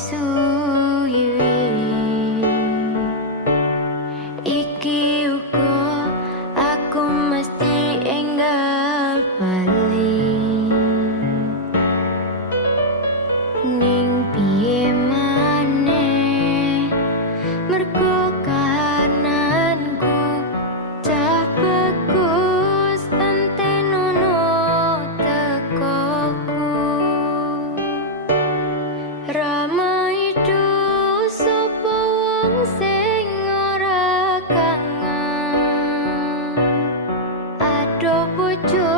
suwi iki uga aku mesti enggal bali ning piye maneh mergo kahananku cah bagus antenono tekoku ramaido sapa wong sing ora kangen ado bojo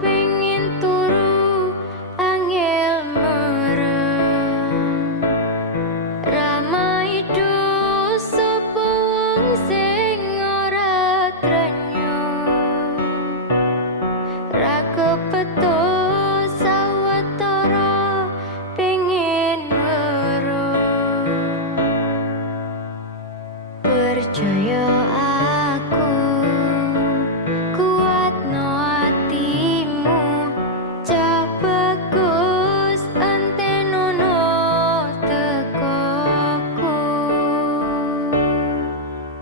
pengin turu angel merem ramaido sapa wong sing ora trenyo ra kepeto sawetara pengin weruh percaya aku kuatno atimu cah bagus antenono tekoku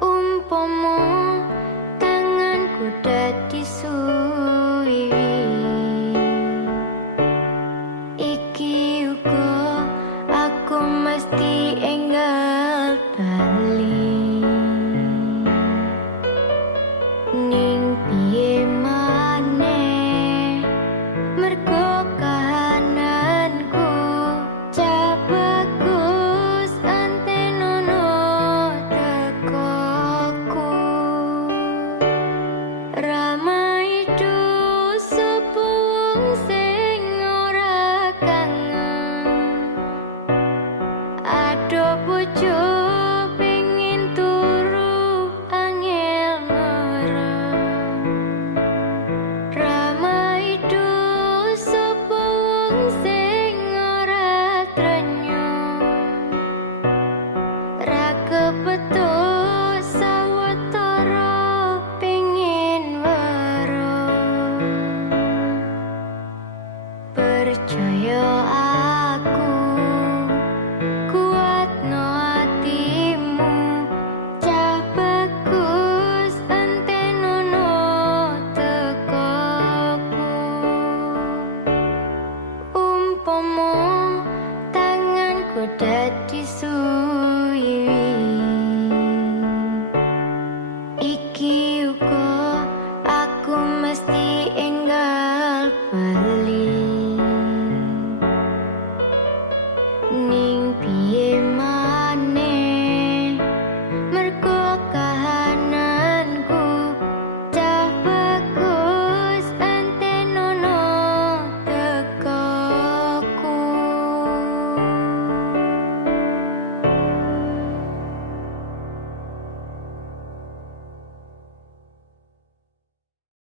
umpama tanganku dadi suwi iki uga aku mesti enggal bali ning piye maneh mergo kahananku cah bagus antenono tekoku ramaido sapa wong sing ora kangen ado bojo pengin turu angel merem ramaido sapa wong sing ora trenyo ra kepeto sawetara pengin weruh percaya aku kuatno atimu cah bagus antenono tekoku umpama tanganku dadi suwi